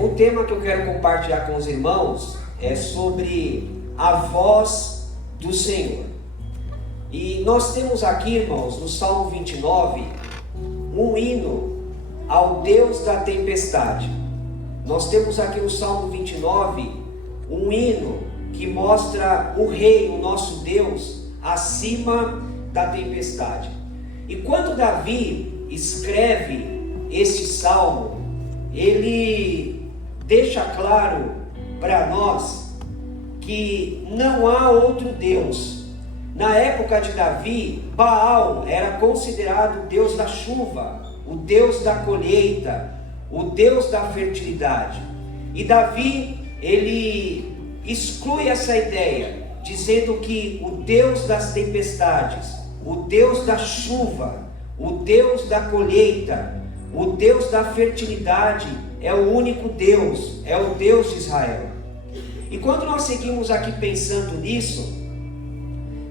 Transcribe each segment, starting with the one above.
O tema que eu quero compartilhar com os irmãos é sobre a voz do Senhor. E nós temos aqui, irmãos, no Salmo 29, um hino ao Deus da tempestade. Nós temos aqui no Salmo 29 um hino que mostra o Rei, o nosso Deus, acima da tempestade. E quando Davi escreve este salmo, ele deixa claro para nós que não há outro Deus. Na época de Davi, Baal era considerado o Deus da chuva, o Deus da colheita, o Deus da fertilidade. E Davi, ele exclui essa ideia, dizendo que o Deus das tempestades, o Deus da chuva, o Deus da colheita, o Deus da fertilidade é o único Deus, é o Deus de Israel. E quando nós seguimos aqui pensando nisso,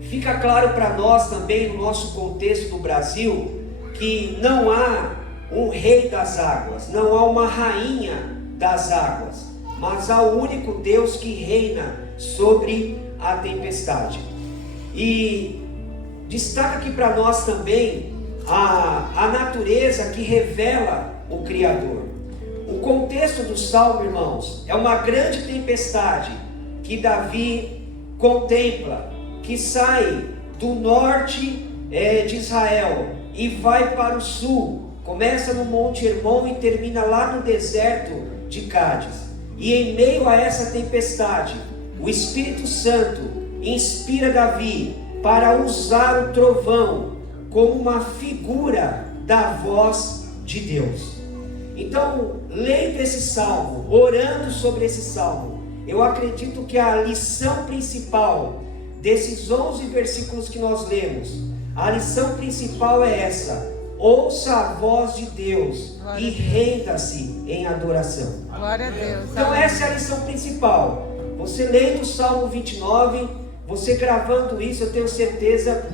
fica claro para nós também, no nosso contexto do Brasil, que não há um rei das águas, não há uma rainha das águas, mas há o único Deus que reina sobre a tempestade. E destaca aqui para nós também a natureza que revela o Criador. O contexto do Salmo, irmãos, é uma grande tempestade que Davi contempla, que sai do norte de Israel e vai para o sul, começa no Monte Hermon e termina lá no deserto de Cádiz. E em meio a essa tempestade, o Espírito Santo inspira Davi para usar o trovão como uma figura da voz de Deus. Então, lendo esse salmo, orando sobre esse salmo, eu acredito que a lição principal desses 11 versículos que nós lemos, a lição principal é essa: ouça a voz de Deus e renda-se em adoração. Glória a Deus. Então essa é a lição principal. Você lendo o Salmo 29, você gravando isso, eu tenho certeza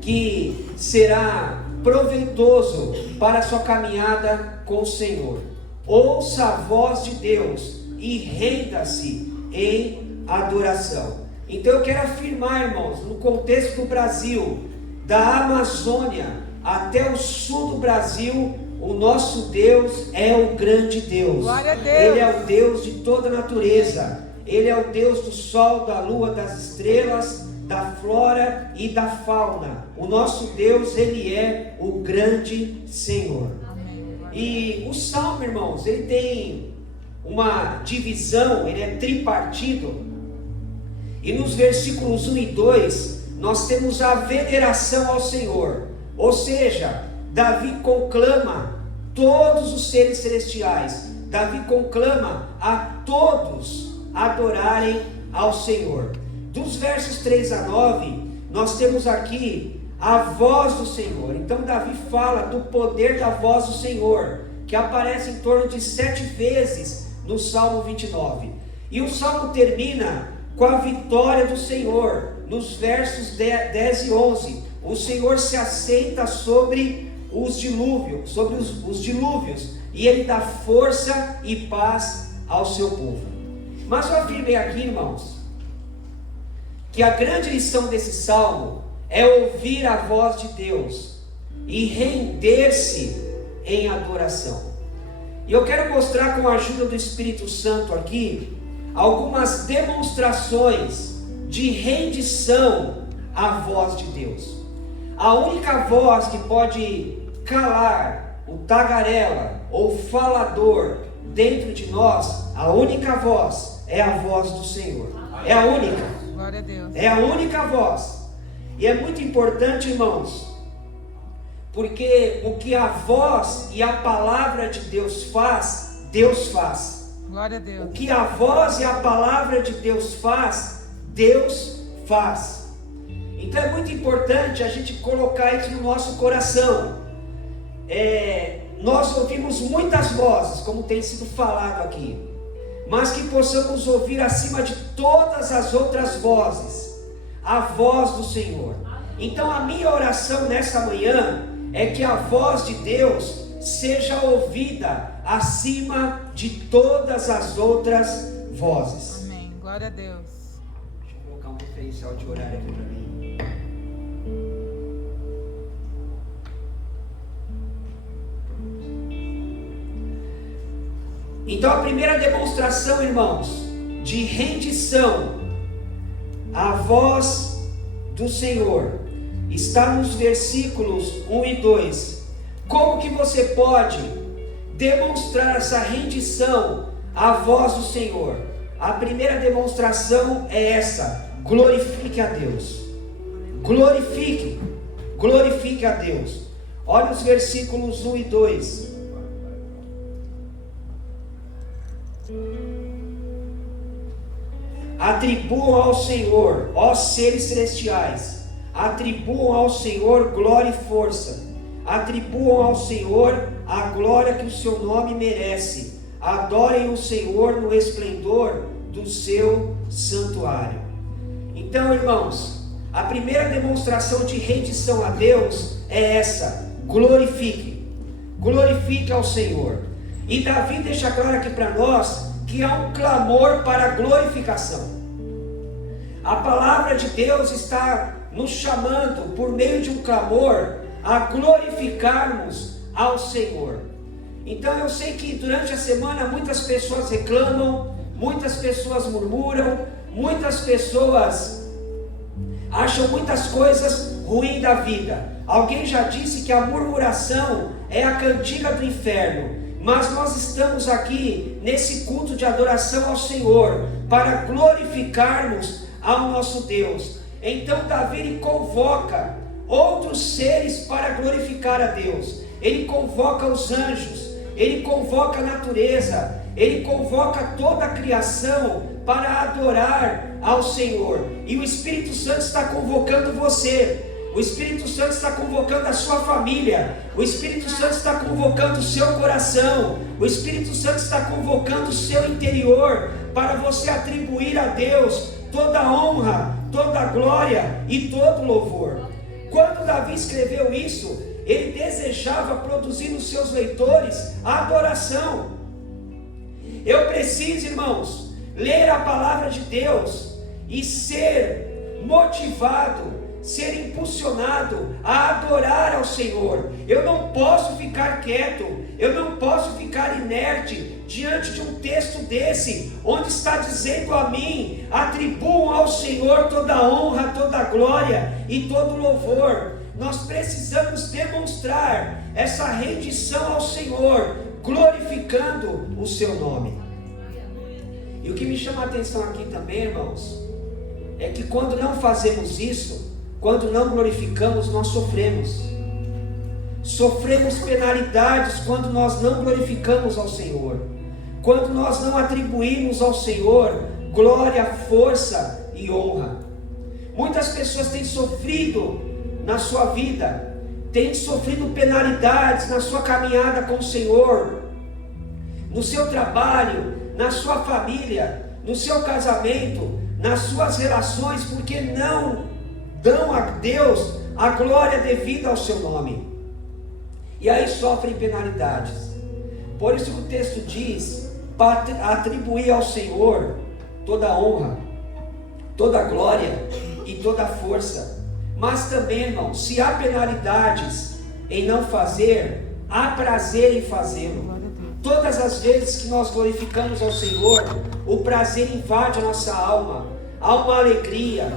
que será proveitoso para a sua caminhada com o Senhor. Ouça a voz de Deus e renda-se em adoração. Então eu quero afirmar, irmãos, no contexto do Brasil, da Amazônia até o sul do Brasil, o nosso Deus é o grande Deus. Glória a Deus. Ele é o Deus de toda a natureza. Ele é o Deus do sol, da lua, das estrelas, da flora e da fauna. O nosso Deus, Ele é o grande Senhor. E o Salmo, irmãos, ele tem uma divisão, ele é tripartido. E nos versículos 1 e 2, nós temos a veneração ao Senhor. Ou seja, Davi conclama todos os seres celestiais. Davi conclama a todos adorarem ao Senhor. Dos versos 3 a 9, nós temos aqui a voz do Senhor. Então Davi fala do poder da voz do Senhor, que aparece em torno de 7 vezes no Salmo 29. E o Salmo termina com a vitória do Senhor, nos versos 10 e 11. O Senhor se assenta sobre os dilúvios, e Ele dá força e paz ao seu povo. Mas eu afirmei aqui, irmãos, que a grande lição desse salmo é ouvir a voz de Deus e render-se em adoração. E eu quero mostrar, com a ajuda do Espírito Santo aqui, algumas demonstrações de rendição à voz de Deus. A única voz que pode calar o tagarela ou falador dentro de nós, a única voz é a voz do Senhor. É a única. Glória a Deus. É a única voz. E é muito importante, irmãos, porque o que a voz e a palavra de Deus faz, Deus faz. Glória a Deus. O que a voz e a palavra de Deus faz, Deus faz. Então é muito importante a gente colocar isso no nosso coração. Nós ouvimos muitas vozes, como tem sido falado aqui, mas que possamos ouvir acima de todas as outras vozes, a voz do Senhor. Então a minha oração nessa manhã é que a voz de Deus seja ouvida acima de todas as outras vozes. Amém. Glória a Deus. Deixa eu colocar um referencial de horário aqui para mim. Então, a primeira demonstração, irmãos, de rendição à voz do Senhor está nos versículos 1 e 2. Como que você pode demonstrar essa rendição à voz do Senhor? A primeira demonstração é essa: glorifique a Deus. Glorifique a Deus. Olha os versículos 1 e 2. Atribuam ao Senhor, ó seres celestiais, atribuam ao Senhor glória e força, atribuam ao Senhor a glória que o seu nome merece, adorem o Senhor no esplendor do seu santuário. Então, irmãos, a primeira demonstração de rendição a Deus é essa: glorifique ao Senhor. E Davi deixa claro aqui para nós que há um clamor para a glorificação. A palavra de Deus está nos chamando, por meio de um clamor, a glorificarmos ao Senhor. Então eu sei que durante a semana muitas pessoas reclamam, muitas pessoas murmuram, muitas pessoas acham muitas coisas ruins da vida. Alguém já disse que a murmuração é a cantiga do inferno. Mas nós estamos aqui nesse culto de adoração ao Senhor para glorificarmos ao nosso Deus. Então Davi convoca outros seres para glorificar a Deus. Ele convoca os anjos, ele convoca a natureza, ele convoca toda a criação para adorar ao Senhor. E o Espírito Santo está convocando você. O Espírito Santo está convocando a sua família. O Espírito Santo está convocando o seu coração. O Espírito Santo está convocando o seu interior para você atribuir a Deus toda a honra, toda a glória e todo o louvor. Quando Davi escreveu isso, ele desejava produzir nos seus leitores a adoração. Eu preciso, irmãos, ler a palavra de Deus e ser motivado, ser impulsionado a adorar ao Senhor. Eu não posso ficar quieto, eu não posso ficar inerte diante de um texto desse, onde está dizendo a mim: atribuam ao Senhor toda a honra, toda a glória e todo o louvor. Nós precisamos demonstrar essa rendição ao Senhor, glorificando o seu nome. E o que me chama a atenção aqui também, irmãos, é que quando não fazemos isso, quando não glorificamos, nós sofremos penalidades quando nós não glorificamos ao Senhor, quando nós não atribuímos ao Senhor glória, força e honra. Muitas pessoas têm sofrido na sua vida, têm sofrido penalidades na sua caminhada com o Senhor, no seu trabalho, na sua família, no seu casamento, nas suas relações, porque não dão a Deus a glória devida ao seu nome, e aí sofrem penalidades. Por isso que o texto diz para atribuir ao Senhor toda a honra, toda a glória e toda a força. Mas também, irmão, se há penalidades em não fazer, há prazer em fazê-lo. Todas as vezes que nós glorificamos ao Senhor, o prazer invade a nossa alma, há uma alegria,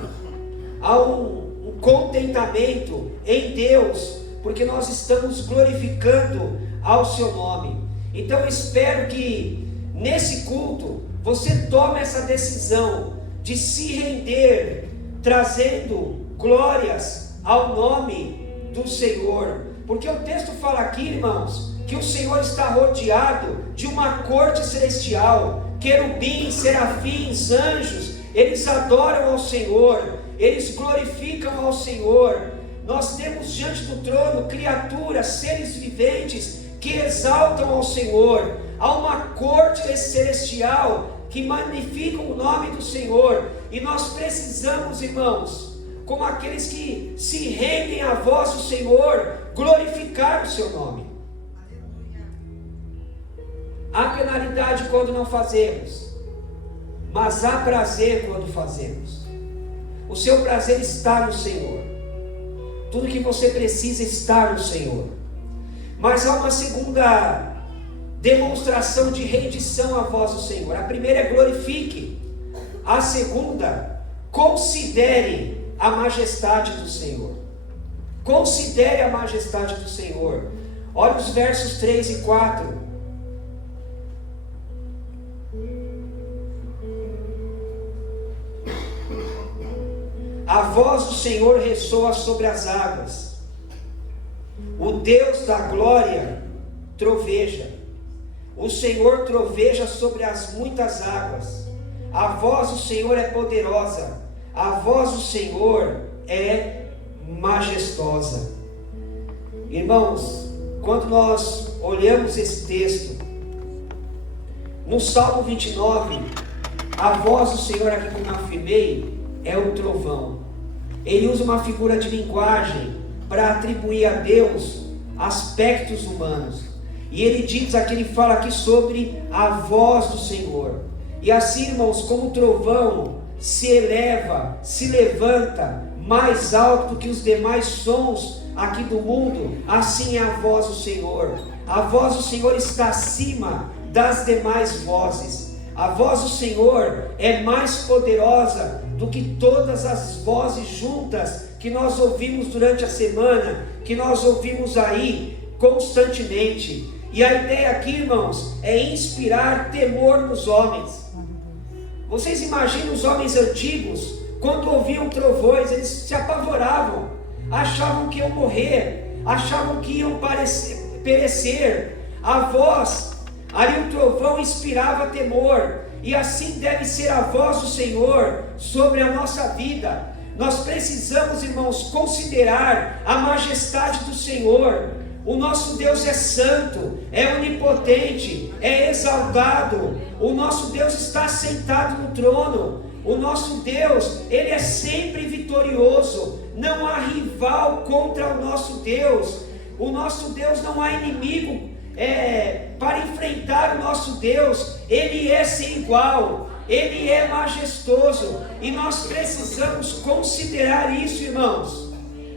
há um contentamento em Deus, porque nós estamos glorificando ao seu nome. Então eu espero que nesse culto você tome essa decisão de se render, trazendo glórias ao nome do Senhor, porque o texto fala aqui, irmãos, que o Senhor está rodeado de uma corte celestial, querubins, serafins, anjos, eles adoram ao Senhor, eles glorificam ao Senhor. Nós temos diante do trono criaturas, seres viventes que exaltam ao Senhor. Há uma corte celestial que magnifica o nome do Senhor, e nós precisamos, irmãos, como aqueles que se rendem à voz do Senhor, glorificar o seu nome. Há penalidade quando não fazemos, mas há prazer quando fazemos. O seu prazer está no Senhor. Tudo que você precisa está no Senhor. Mas há uma segunda demonstração de rendição à voz do Senhor. A primeira é glorifique. A segunda, considere a majestade do Senhor. Considere a majestade do Senhor. Olha os versos 3 e 4. A voz do Senhor ressoa sobre as águas. O Deus da glória troveja. O Senhor troveja sobre as muitas águas. A voz do Senhor é poderosa. A voz do Senhor é majestosa. Irmãos, quando nós olhamos esse texto, no Salmo 29, a voz do Senhor, aqui como eu afirmei, é o trovão. Ele usa uma figura de linguagem para atribuir a Deus aspectos humanos. E ele diz aqui, ele fala aqui sobre a voz do Senhor. E assim, irmãos, como o trovão se eleva, se levanta mais alto do que os demais sons aqui do mundo, assim é a voz do Senhor. A voz do Senhor está acima das demais vozes. A voz do Senhor é mais poderosa do que todas as vozes juntas que nós ouvimos durante a semana, que nós ouvimos aí constantemente. E a ideia aqui, irmãos, é inspirar temor nos homens. Vocês imaginam os homens antigos, quando ouviam trovões, eles se apavoravam, achavam que iam morrer, achavam que iam perecer. A voz, ali o trovão inspirava temor, e assim deve ser a voz do Senhor sobre a nossa vida. Nós precisamos, irmãos, considerar a majestade do Senhor. O nosso Deus é santo, é onipotente, é exaltado. O nosso Deus está sentado no trono. O nosso Deus, Ele é sempre vitorioso. Não há rival contra o nosso Deus. O nosso Deus, não há inimigo para enfrentar o nosso Deus. Ele é sem igual, Ele é majestoso. E nós precisamos considerar isso, irmãos.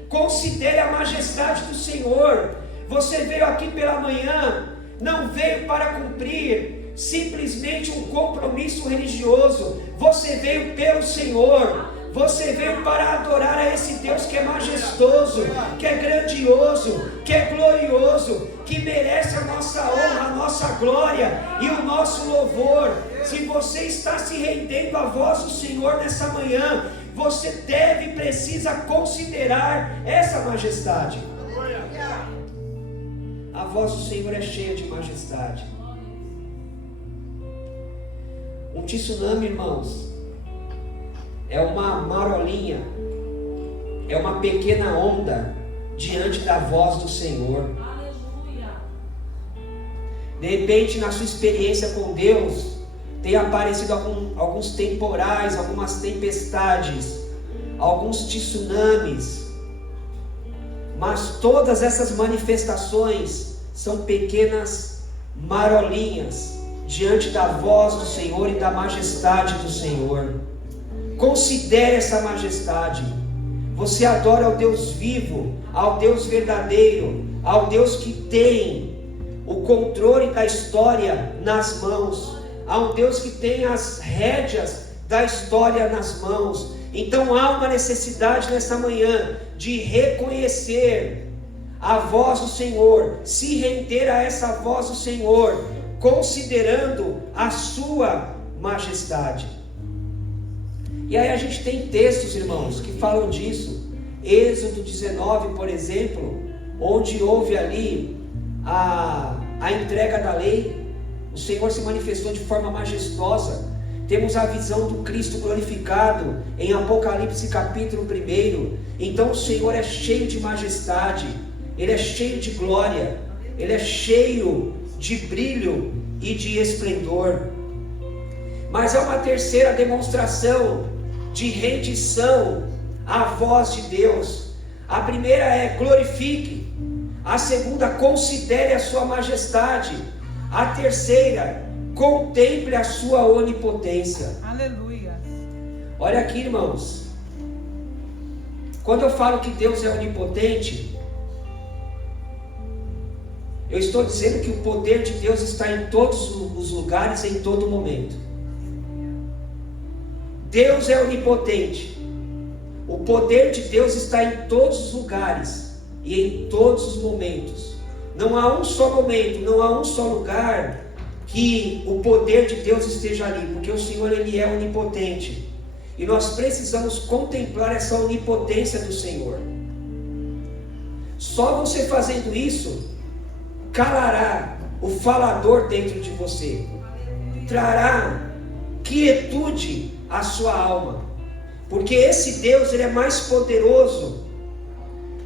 Considere a majestade do Senhor. Você veio aqui pela manhã, não veio para cumprir simplesmente um compromisso religioso. Você veio pelo Senhor. Você veio para adorar a esse Deus que é majestoso, que é grandioso, que é glorioso, que merece a nossa honra, a nossa glória e o nosso louvor. Se você está se rendendo à voz do Senhor nessa manhã, você deve e precisa considerar essa majestade. A voz do Senhor é cheia de majestade. Um tsunami, irmãos, é uma marolinha, é uma pequena onda diante da voz do Senhor. De repente, na sua experiência com Deus, tem aparecido alguns temporais, algumas tempestades, alguns tsunamis. Mas todas essas manifestações são pequenas marolinhas diante da voz do Senhor e da majestade do Senhor. Considere essa majestade. Você adora ao Deus vivo, ao Deus verdadeiro, ao Deus que tem o controle da história nas mãos, a um Deus que tem as rédeas da história nas mãos. Então há uma necessidade nessa manhã de reconhecer a voz do Senhor, se render a essa voz do Senhor, considerando a sua majestade. E aí a gente tem textos, irmãos, que falam disso. Êxodo 19, por exemplo, onde houve ali a entrega da lei. O Senhor se manifestou de forma majestosa. Temos a visão do Cristo glorificado em Apocalipse capítulo 1. Então o Senhor é cheio de majestade, Ele é cheio de glória, Ele é cheio de brilho e de esplendor. Mas há uma terceira demonstração de rendição à voz de Deus. A primeira é glorifique. A segunda, considere a sua majestade. A terceira, contemple a sua onipotência. Aleluia. Olha aqui, irmãos. Quando eu falo que Deus é onipotente, eu estou dizendo que o poder de Deus está em todos os lugares, em todo momento. Deus é onipotente. O poder de Deus está em todos os lugares e em todos os momentos. Não há um só momento, não há um só lugar que o poder de Deus esteja ali, porque o Senhor, Ele é onipotente. E nós precisamos contemplar essa onipotência do Senhor. Só você fazendo isso, calará o falador dentro de você. Trará quietude à sua alma. Porque esse Deus, Ele é mais poderoso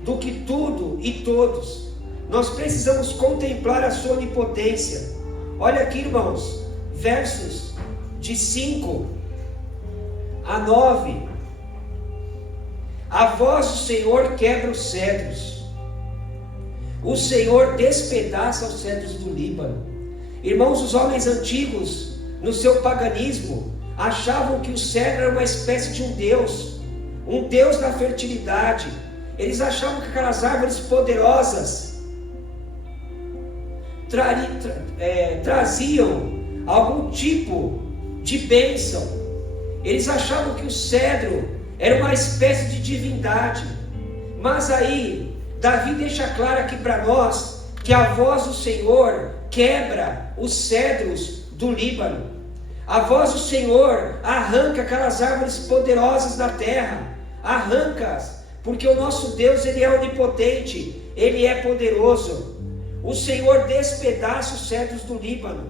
do que tudo e todos. Nós precisamos contemplar a sua onipotência. Olha aqui, irmãos, versos de 5 a 9. A voz do Senhor quebra os cedros. O Senhor despedaça os cedros do Líbano. Irmãos, os homens antigos, no seu paganismo, achavam que o cedro era uma espécie de um Deus da fertilidade. Eles achavam que aquelas árvores poderosas traziam algum tipo de bênção. Eles achavam que o cedro era uma espécie de divindade. Mas aí, Davi deixa claro aqui para nós que a voz do Senhor quebra os cedros do Líbano. A voz do Senhor arranca aquelas árvores poderosas da terra. Arranca-as, porque o nosso Deus, Ele é onipotente, Ele é poderoso. O Senhor despedaça os cedros do Líbano.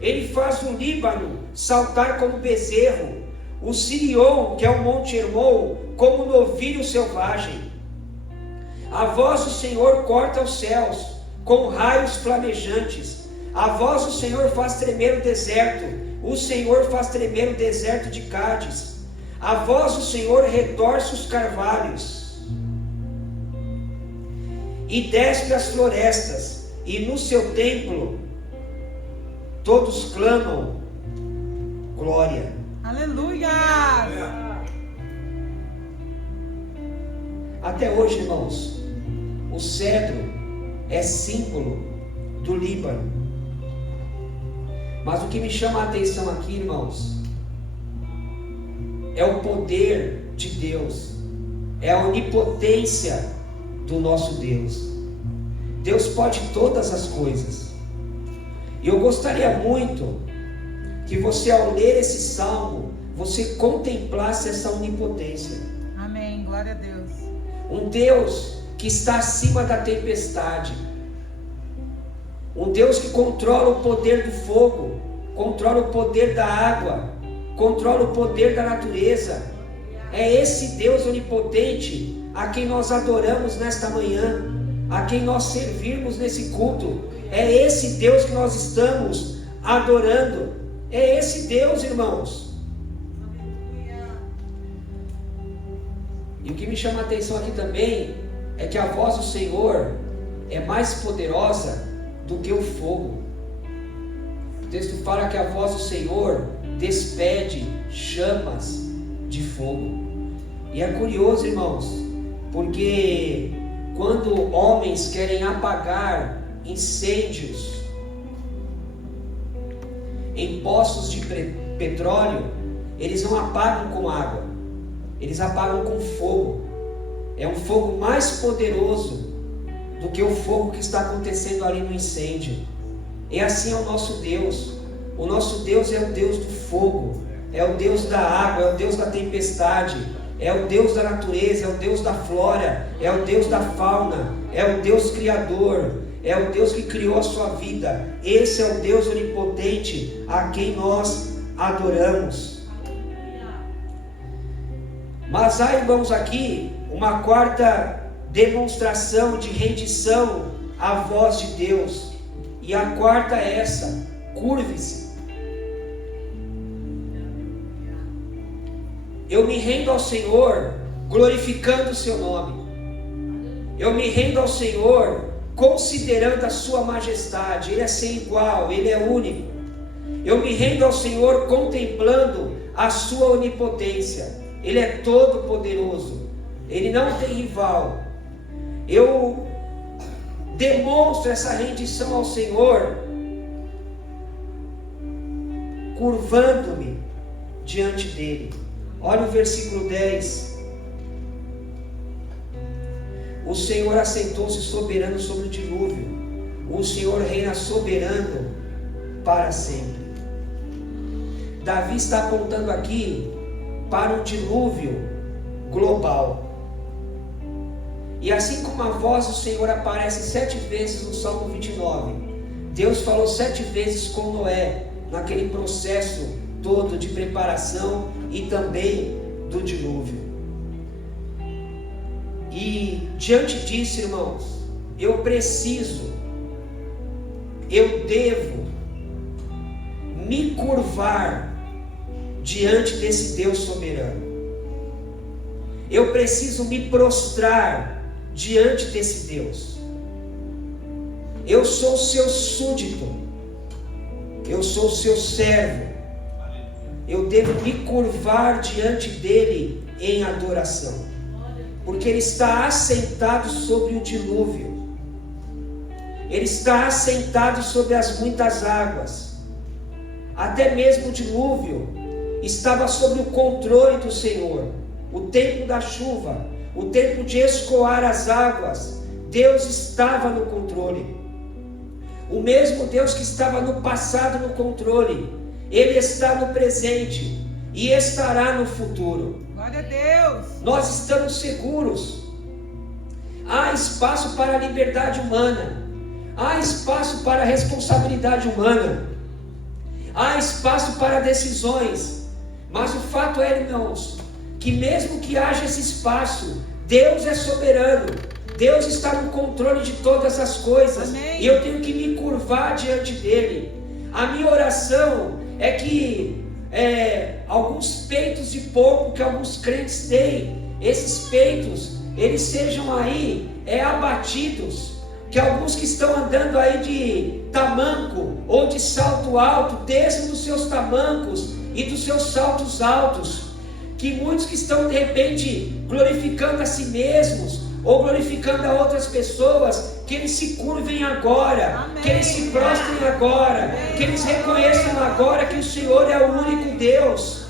Ele faz o Líbano saltar como bezerro, o Sirion, que é o Monte Hermon, como novilho selvagem. A voz do Senhor corta os céus com raios flamejantes. A voz do Senhor faz tremer o deserto. O Senhor faz tremer o deserto de Cádiz. A voz do Senhor retorce os carvalhos e despe as florestas, e no seu templo todos clamam glória. Aleluia! Até hoje, irmãos, o cedro é símbolo do Líbano. Mas o que me chama a atenção aqui, irmãos, é o poder de Deus, é a onipotência do nosso Deus. Deus pode todas as coisas. E eu gostaria muito que você, ao ler esse salmo, você contemplasse essa onipotência. Amém, glória a Deus. Um Deus que está acima da tempestade. Um Deus que controla o poder do fogo, controla o poder da água, controla o poder da natureza. É esse Deus onipotente a quem nós adoramos nesta manhã, a quem nós servimos nesse culto. É esse Deus que nós estamos adorando. É esse Deus, irmãos. E o que me chama a atenção aqui também é que a voz do Senhor é mais poderosa do que o fogo. O texto fala que a voz do Senhor despede chamas de fogo. E é curioso, irmãos, porque quando homens querem apagar incêndios em poços de petróleo, eles não apagam com água, eles apagam com fogo. É um fogo mais poderoso do que o fogo que está acontecendo ali no incêndio. E assim é o nosso Deus. O nosso Deus é o Deus do fogo, é o Deus da água, é o Deus da tempestade, é o Deus da natureza, é o Deus da flora, é o Deus da fauna, é o Deus criador, é o Deus que criou a sua vida. Esse é o Deus onipotente a quem nós adoramos. Mas há, irmãos, aqui uma quarta demonstração de rendição à voz de Deus. E a quarta é essa: curve-se. Eu me rendo ao Senhor glorificando o seu nome. Eu me rendo ao Senhor considerando a sua majestade. Ele é sem igual, Ele é único. Eu me rendo ao Senhor contemplando a sua onipotência. Ele é todo poderoso, Ele não tem rival. Eu demonstro essa rendição ao Senhor, curvando-me diante dEle. Olha o versículo 10. O Senhor assentou-se soberano sobre o dilúvio. O Senhor reina soberano para sempre. Davi está apontando aqui para um dilúvio global. E assim como a voz do Senhor aparece 7 vezes no Salmo 29, Deus falou 7 vezes com Noé, naquele processo todo de preparação e também do dilúvio. E diante disso, irmãos, eu devo me curvar diante desse Deus soberano. Eu preciso me prostrar diante desse Deus. Eu sou seu súdito, eu sou seu servo. Eu devo me curvar diante dele em adoração, porque ele está assentado sobre o dilúvio, ele está assentado sobre as muitas águas. Até mesmo o dilúvio estava sob o controle do Senhor. O tempo da chuva, o tempo de escoar as águas, Deus estava no controle. O mesmo Deus que estava no passado no controle, Ele está no presente e estará no futuro. Glória a Deus. Nós estamos seguros. Há espaço para a liberdade humana, há espaço para a responsabilidade humana, há espaço para decisões, mas o fato é, irmãos, que mesmo que haja esse espaço, Deus é soberano, Deus está no controle de todas as coisas. Amém. E eu tenho que me curvar diante dele. A minha oração é que alguns peitos de porco que alguns crentes têm, esses peitos, eles sejam aí abatidos, que alguns que estão andando aí de tamanco ou de salto alto, desçam dos seus tamancos e dos seus saltos altos, que muitos que estão de repente glorificando a si mesmos ou glorificando a outras pessoas, que eles se curvem agora. Amém. Que eles se prostrem agora. Amém. Que eles reconheçam agora que o Senhor é o único Deus.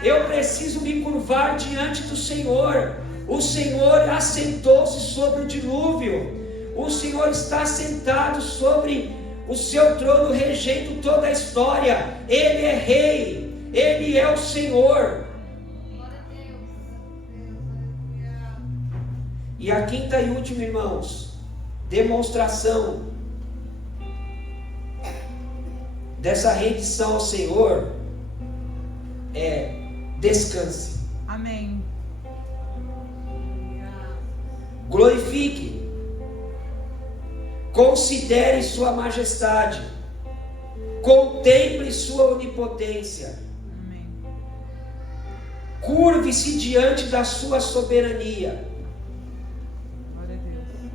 Eu preciso me curvar diante do Senhor. O Senhor assentou-se sobre o dilúvio. O Senhor está sentado sobre o seu trono, regendo toda a história. Ele é rei, Ele é o Senhor. E a quinta e última, irmãos, demonstração dessa rendição ao Senhor é: descanse. Amém. Glorifique, considere sua majestade, contemple sua onipotência, amém. Curve-se diante da sua soberania. Glória a Deus.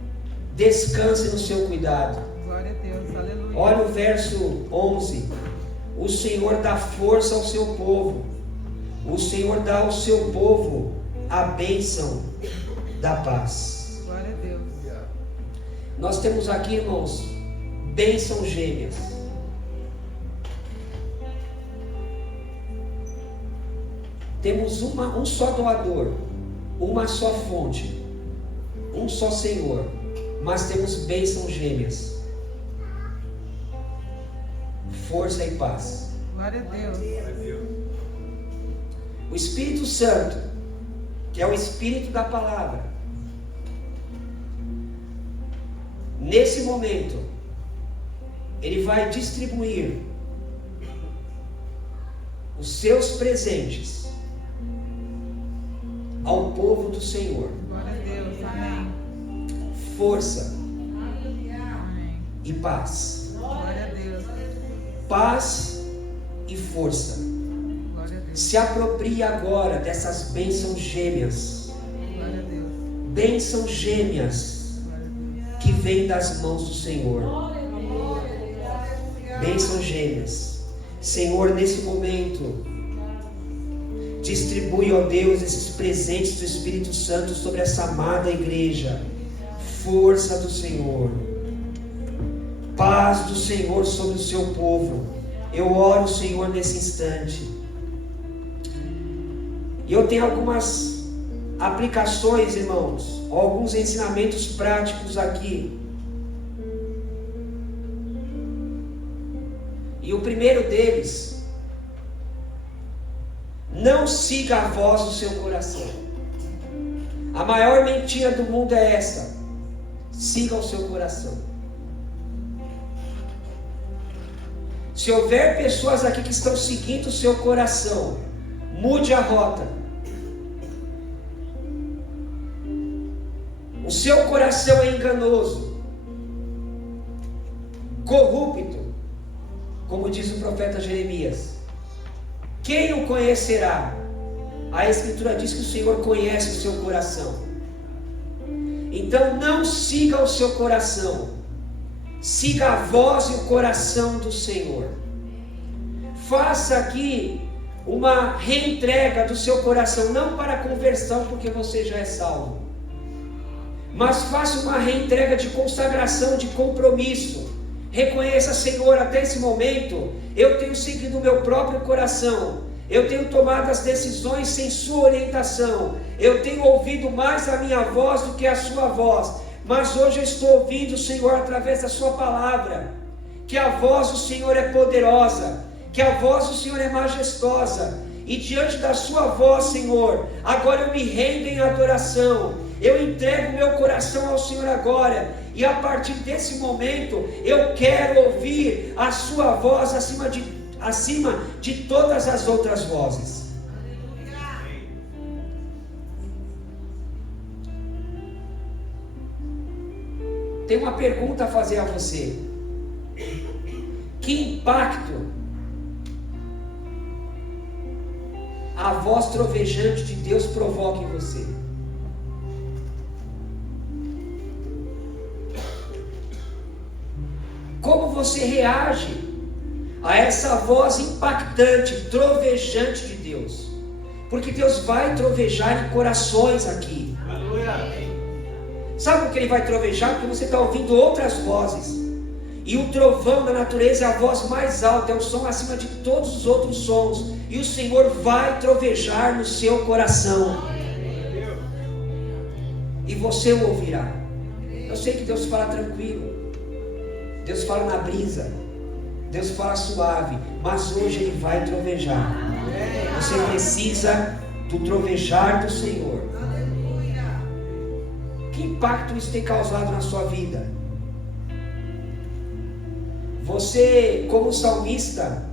Descanse no seu cuidado. Glória a Deus, aleluia. Olha o verso 11. O Senhor dá força ao seu povo. O Senhor dá ao seu povo a bênção da paz. Glória a Deus. Nós temos aqui, irmãos, bênçãos gêmeas. Temos um só doador, uma só fonte, um só Senhor, mas temos bênçãos gêmeas. Força e paz. Glória a Deus. O Espírito Santo, que é o Espírito da palavra, nesse momento, ele vai distribuir os seus presentes ao povo do Senhor. Glória a Deus, amém. Força Amém. e paz. Glória a Deus. Paz e força. Glória a Deus. Se aproprie agora dessas bênçãos gêmeas. Glória a Deus. Bênçãos gêmeas. Glória a Deus. que vem das mãos do Senhor. Bênçãos gêmeas. Senhor, nesse momento, distribui, ó Deus, esses presentes do Espírito Santo sobre essa amada igreja. Força do Senhor, paz do Senhor sobre o seu povo. Eu oro, Senhor, nesse instante. E eu tenho algumas aplicações, irmãos, alguns ensinamentos práticos aqui. E o primeiro deles: não siga a voz do seu coração. A maior mentira do mundo é essa: siga o seu coração. Se houver pessoas aqui que estão seguindo o seu coração, mude a rota. O seu coração é enganoso, corrupto, como diz o profeta Jeremias. Quem o conhecerá? A Escritura diz que o Senhor conhece o seu coração. Então não siga o seu coração, siga a voz e o coração do Senhor. Faça aqui uma reentrega do seu coração, não para a conversão, porque você já é salvo, mas faça uma reentrega de consagração, de compromisso. Reconheça: Senhor, até esse momento eu tenho seguido o meu próprio coração, eu tenho tomado as decisões sem sua orientação, eu tenho ouvido mais a minha voz do que a sua voz, mas hoje eu estou ouvindo, Senhor, através da sua palavra, que a voz do Senhor é poderosa, que a voz do Senhor é majestosa, e diante da sua voz, Senhor, agora eu me rendo em adoração, eu entrego meu coração ao Senhor agora, e a partir desse momento eu quero ouvir a sua voz acima de todas as outras vozes. Tem uma pergunta a fazer a você: que impacto a voz trovejante de Deus provoca em você? Como você reage a essa voz impactante, trovejante de Deus? Porque Deus vai trovejar em corações aqui. Sabe por que Ele vai trovejar? Porque você está ouvindo outras vozes. E o trovão da natureza é a voz mais alta, é o som acima de todos os outros sons. E o Senhor vai trovejar no seu coração. E você o ouvirá. Eu sei que Deus fala tranquilo, Deus fala na brisa, Deus fala suave, mas hoje Ele vai trovejar. Você precisa do trovejar do Senhor. Que impacto isso tem causado na sua vida? Você, como salmista,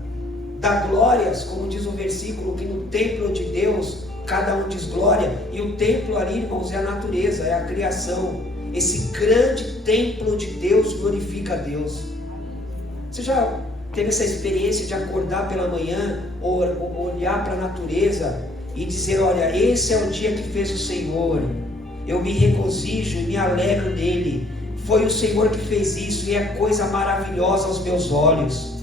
dá glórias, como diz o versículo, que no templo de Deus cada um diz glória. E o templo ali, irmãos, é a natureza, é a criação. Esse grande templo de Deus glorifica a Deus. Você já teve essa experiência de acordar pela manhã, ou olhar para a natureza e dizer: olha, esse é o dia que fez o Senhor, eu me regozijo e me alegro nele, foi o Senhor que fez isso e é coisa maravilhosa aos meus olhos.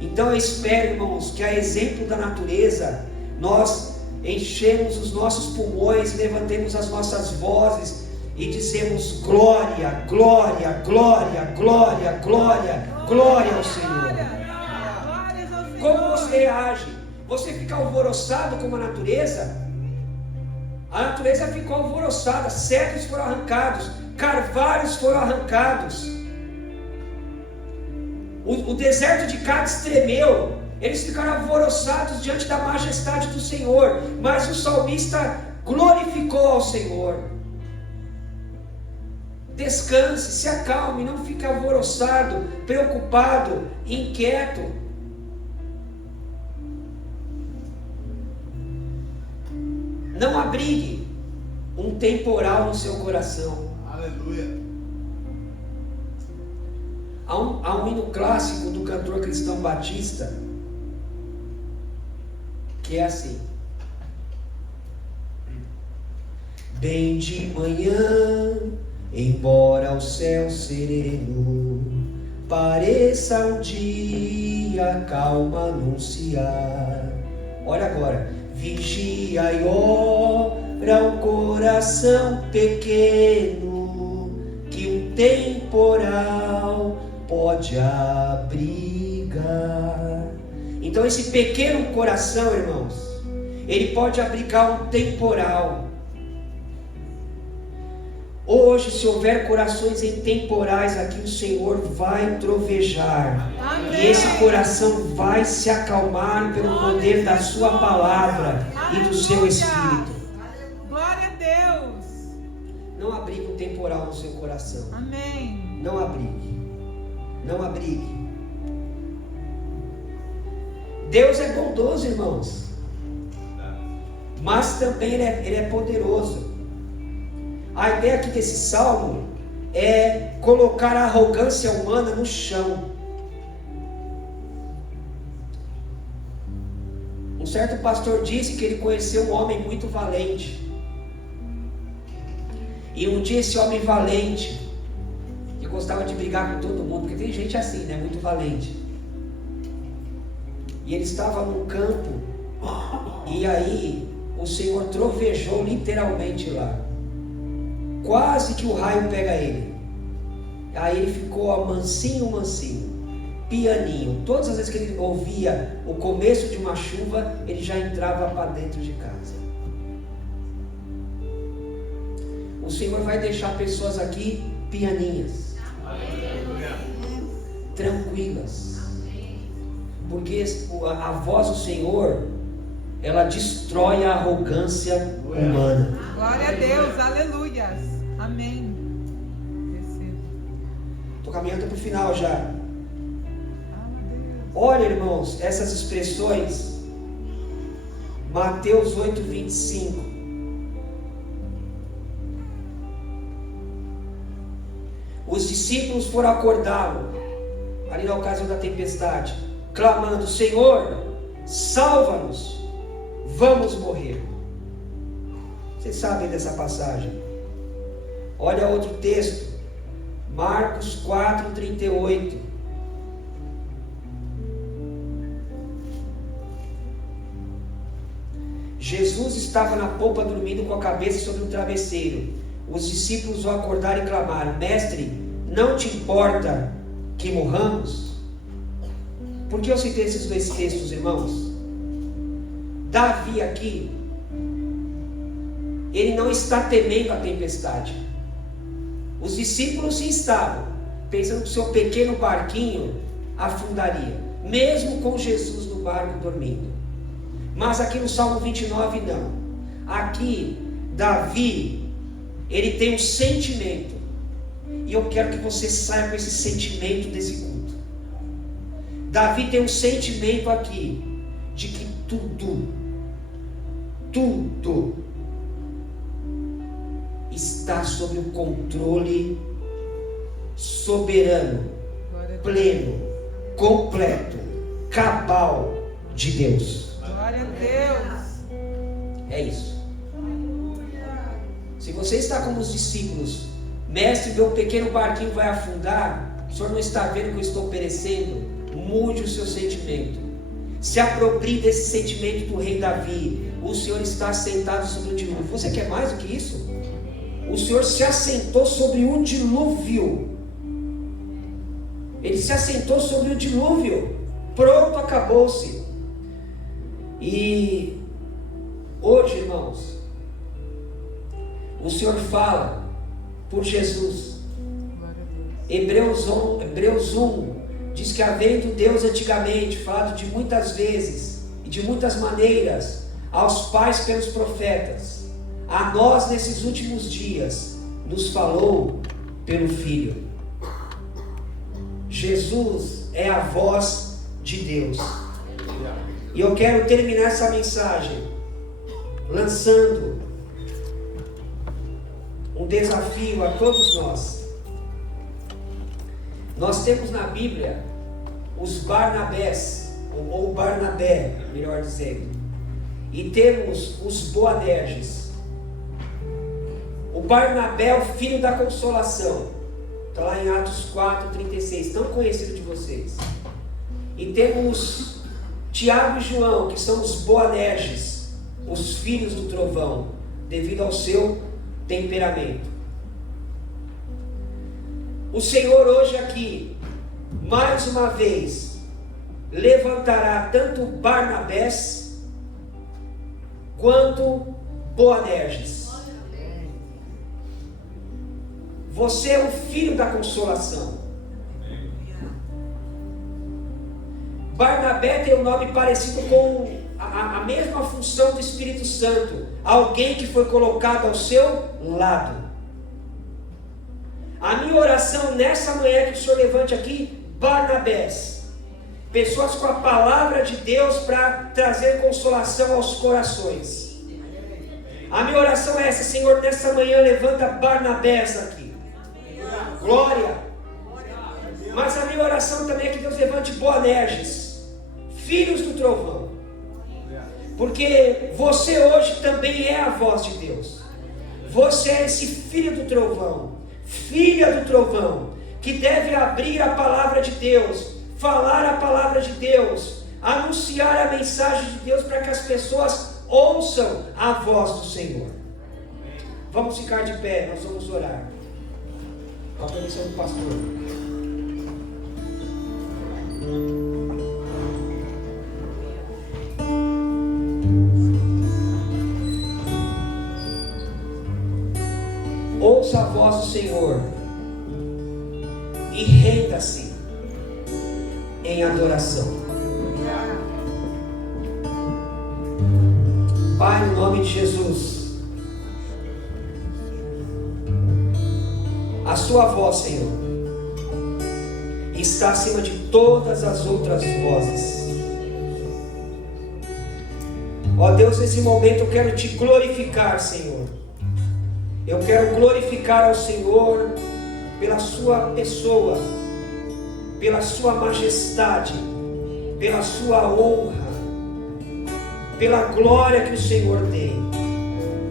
Então eu espero, irmãos, que a exemplo da natureza, nós enchemos os nossos pulmões, levantemos as nossas vozes e dizemos: glória, glória, glória, glória, glória, glória ao Senhor. Como você reage? Você fica alvoroçado como a natureza? A natureza ficou alvoroçada, cedros foram arrancados, carvalhos foram arrancados, o deserto de Cádiz tremeu, eles ficaram alvoroçados diante da majestade do Senhor, mas o salmista glorificou ao Senhor. Descanse, se acalme, não fique alvoroçado, preocupado, inquieto. Não abrigue um temporal no seu coração. Aleluia. Há um hino clássico do cantor cristão Batista que é assim: bem de manhã embora o céu sereno pareça um dia calma anunciar. Olha agora. Vigia e ora o coração pequeno, que um temporal pode abrigar. Então esse pequeno coração, irmãos, ele pode abrigar um temporal. Hoje, se houver corações em temporais aqui, o Senhor vai trovejar. Amém. E esse coração vai se acalmar pelo poder da sua palavra e do seu Espírito. Glória a Deus. Não abrigue um temporal no seu coração. Amém. Não abrigue. Não abrigue. Deus é bondoso, irmãos. Mas também Ele é poderoso. A ideia aqui desse salmo é colocar a arrogância humana no chão. Um certo pastor disse que ele conheceu um homem muito valente. E um dia esse homem valente, que gostava de brigar com todo mundo, porque tem gente assim, né? Muito valente. E ele estava num campo, e aí o Senhor trovejou literalmente lá. Quase que o raio pega ele. Aí ele ficou mansinho, pianinho. Todas as vezes que ele ouvia o começo de uma chuva, ele já entrava para dentro de casa. O Senhor vai deixar pessoas aqui pianinhas, tranquilas, porque a voz do Senhor, ela destrói a arrogância humana. Glória a Deus, aleluias. Amém. Estou caminhando para o final já. Olha, irmãos, essas expressões. Mateus 8:25. Os discípulos foram acordá-lo, ali na ocasião da tempestade, clamando: Senhor, salva-nos, vamos morrer. Vocês sabem dessa passagem. Olha outro texto, Marcos 4:38. Jesus estava na polpa dormindo com a cabeça sobre um travesseiro. Os discípulos o acordaram e clamaram: Mestre, não te importa que morramos? Por que eu citei esses dois textos, irmãos? Davi aqui, ele não está temendo a tempestade. Os discípulos sim estavam, pensando que o seu pequeno barquinho afundaria, mesmo com Jesus no barco dormindo. Mas aqui no Salmo 29 não. Aqui, Davi, ele tem um sentimento, e eu quero que você saia com esse sentimento desse culto. Davi tem um sentimento aqui, de que tudo está sob o controle soberano, pleno, completo, cabal de Deus. Glória a Deus. É isso. Se você está como os discípulos, mestre, meu pequeno barquinho vai afundar, o senhor não está vendo que eu estou perecendo? Mude o seu sentimento. Se aproprie desse sentimento do rei Davi. O Senhor está sentado sobre o dilúvio. Você quer mais do que isso? O Senhor se assentou sobre o dilúvio. Ele se assentou sobre o dilúvio. Pronto, acabou-se. E hoje, irmãos, o Senhor fala por Jesus. Hebreus 1 diz que, havendo Deus antigamente falado de muitas vezes e de muitas maneiras aos pais pelos profetas, a nós nesses últimos dias nos falou pelo Filho. Jesus é a voz de Deus. E eu quero terminar essa mensagem lançando um desafio a todos nós. Nós temos na Bíblia os Barnabés, ou Barnabé, melhor dizendo, e temos os Boanerges. O Barnabé, o filho da consolação. Está lá em Atos 4:36, tão conhecido de vocês. E temos Tiago e João, que são os Boanerges, os filhos do trovão, devido ao seu temperamento. O Senhor hoje aqui, mais uma vez, levantará tanto Barnabés quanto Boanerges. Você é o filho da consolação. Barnabé tem um nome parecido com a mesma função do Espírito Santo. Alguém que foi colocado ao seu lado. A minha oração nessa manhã é que o Senhor levante aqui Barnabés. Pessoas com a palavra de Deus para trazer consolação aos corações. A minha oração é essa, Senhor, nessa manhã levanta Barnabés aqui. Glória. Mas a minha oração também é que Deus levante Boanerges, filhos do trovão. Porque você hoje também é a voz de Deus. Você é esse filho do trovão, filha do trovão, que deve abrir a palavra de Deus, falar a palavra de Deus, anunciar a mensagem de Deus para que as pessoas ouçam a voz do Senhor. Vamos ficar de pé, nós vamos orar. Com a permissão do pastor. Ouça a voz do Senhor e renda-se em adoração. Pai, no nome de Jesus, a sua voz, Senhor, está acima de todas as outras vozes. Ó Deus, nesse momento eu quero te glorificar, Senhor. Eu quero glorificar ao Senhor pela sua pessoa, pela sua majestade, pela sua honra, pela glória que o Senhor tem.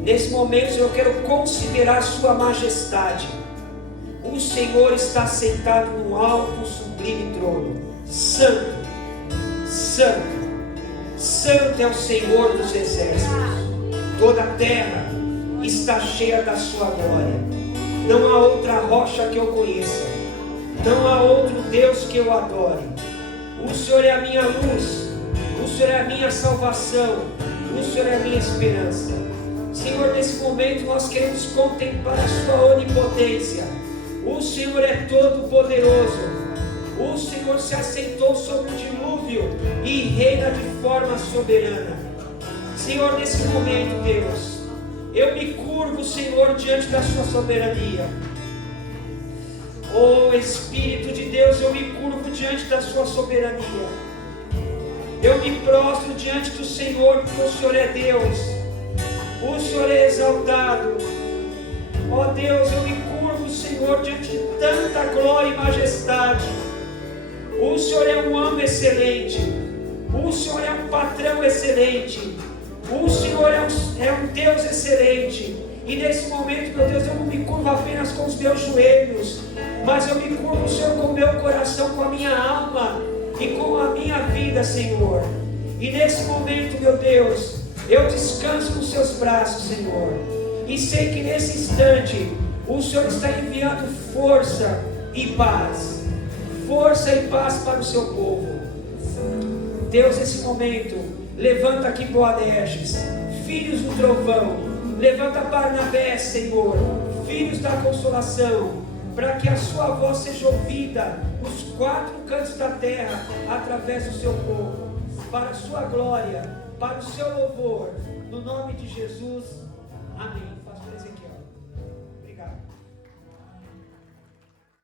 Nesse momento, Senhor, eu quero considerar a sua majestade. O Senhor está sentado num alto, sublime trono. Santo, santo, santo é o Senhor dos exércitos. Toda a terra está cheia da sua glória. Não há outra rocha que eu conheça. Não há outro Deus que eu adore. O Senhor é a minha luz. O Senhor é a minha salvação. O Senhor é a minha esperança. Senhor, nesse momento nós queremos contemplar a sua onipotência. O Senhor é todo poderoso. O Senhor se assentou sobre o dilúvio e reina de forma soberana. Senhor, nesse momento, Deus, eu me curvo, Senhor, diante da sua soberania. Oh Espírito de Deus, eu me curvo diante da sua soberania. Eu me prostro diante do Senhor, porque o Senhor é Deus. O Senhor é exaltado. Oh Deus, eu me curvo, Senhor, diante de tanta glória e majestade. O Senhor é um amo excelente. O Senhor é um patrão excelente. O Senhor é um Deus excelente. E nesse momento, meu Deus, eu não me curvo apenas com os meus joelhos, mas eu me curvo, Senhor, com o meu coração, com a minha alma e com a minha vida, Senhor. E nesse momento, meu Deus, eu descanso nos seus braços, Senhor. E sei que nesse instante o Senhor está enviando força e paz. Força e paz para o seu povo. Deus, nesse momento, levanta aqui Boanerges, filhos do trovão. Levanta Barnabé, Senhor, filhos da consolação, para que a sua voz seja ouvida nos quatro cantos da terra, através do seu povo, para a sua glória, para o seu louvor, no nome de Jesus, amém.